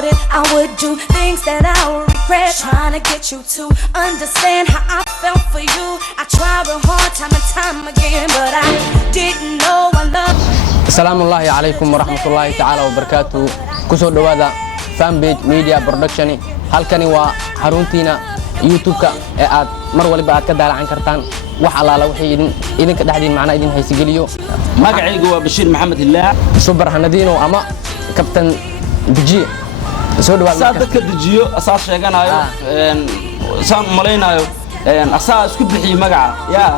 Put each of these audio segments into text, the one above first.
thought that I would do things that I would regret. Trying to get you to understand how I felt for you. I tried real hard time and time again, but I didn't know I loved you. السلام الله عليكم ورحمة الله تعالى وبركاته. كسر دوادة فانبيج ميديا برودكشني halkani waa xaruntiina YouTube-ka ee aad mar waliba aad ka daalacaan kartaan wax alaala wixii idinka dhaxdiin macna idin haysigeliyo. magacaygu waa Bashiir Maxamed Hilaa Super Hanadino ama Captain Diji soo dhawaad dadka Dijiyo asaas sheeganayo saan malaynayo asaa isku bixiyay magaca yaa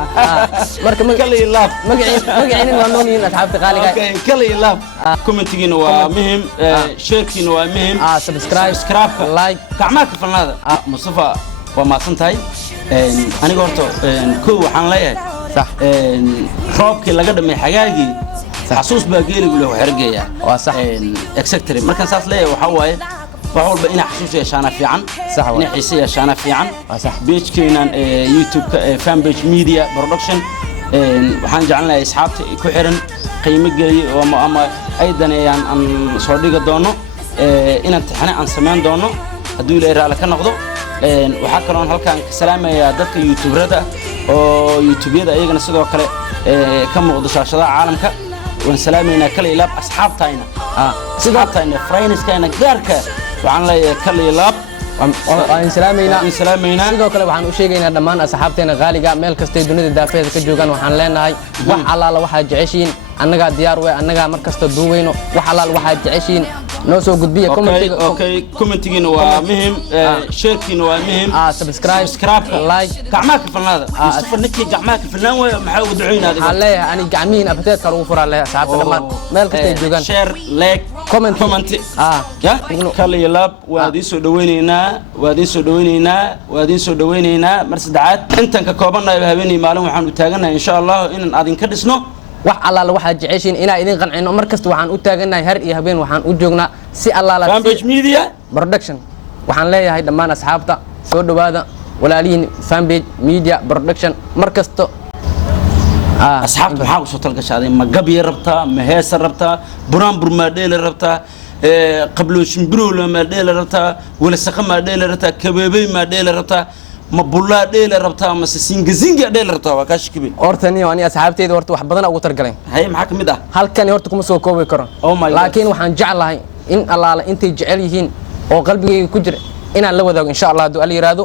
marka kale ilaab magaciina waa nooniin asxaabta qaaliga kale ilaab commentigiina waa muhiim sharekiina waa muhiim subscribe like gacmaha ka falnaada Mustafa waa maasantahay aniga horta koo waxaan leeyahay صح roobkii laga dhamay xagaagii xasuus baa geeligu loo xirgeeyaa waa sax exactly markan saas leeyahay waxa waaye waxwalba ina xasuus yeeshaana fiican صح ina xiise yeeshaana fiican صح page-keenan YouTube-ka fanpage media production waxaan jecelnahay asxaabta ku xiran qiimo geliyo ama ay daneeyaan aan soo dhiga doono inaan taxane aan sameyn doono haddii ilaahay raali ka noqdo waxa kale oo halkaan ka salaamayaa dadka YouTuberada oo YouTube-yada ayagana sidoo kale ka muuqdo shaashadaha caalamka waan salaameynaa kale ilaab asxaabtayna asxaabtayna friends-kayna gaarka waxaan leeyahay kale ilaab waan salaameynaa sidoo kale waxaan u sheegaynaa dhammaan asxaabteena qaaliga meel kasta dunida daafeeda ka joogan waxaan leenahay wax alaala waxa jeceshiin annaga diyaar way annaga mar kasta duuweyno wax alaala waxa jeceshiin noo soo gudbiya commentigiina waa muhiim sharekiina waa muhiim subscribe like gacmaha ka falnaada Mustafa ninkii gacmaha ka falnaan way maxaa ugu duceynaa waxaan leeyahay ani gacmihiin abteedka lagu furaa leeyahay asxaabta dhammaan meel kasta ay joogaan share like comment ya kale ilaab waa idin soo dhaweynaynaa mar saddexaad intan ka koobanahay habeenii maalin waxaan u taaganahay insha Allah in aan idin ka dhisno wax allaala waxa jeceshiin inaa idin qancino mar kasta waxaan u taaganahay har iyo habeen waxaan u joognaa si allaala fanpage media production waxaan leeyahay dhammaan asxaabta soo dhawaada walaalihiin fanpage media production mar kasta asxaabta waxa u soo talgashaaday ma gabiye rabtaa ma heesa rabtaa buraan burmaadheele rabtaa qablo shimbiroola ma dheele rabtaa wala saqa ma dheele rabtaa kabeebay ma dheele rabtaa ma bulla dheele rabtaa ma singazinga dheele rabtaa waa kaashi kibi hortani ani asxaabteeda horta wax badan ugu targaleen hay maxaa kamid ah halkani horta kuma soo koobi karo laakiin waxaan jeclahay in allaala intay jecel yihiin oo qalbigayga ku jira inaan la wadaago insha Allah hadduu alla yiraahdo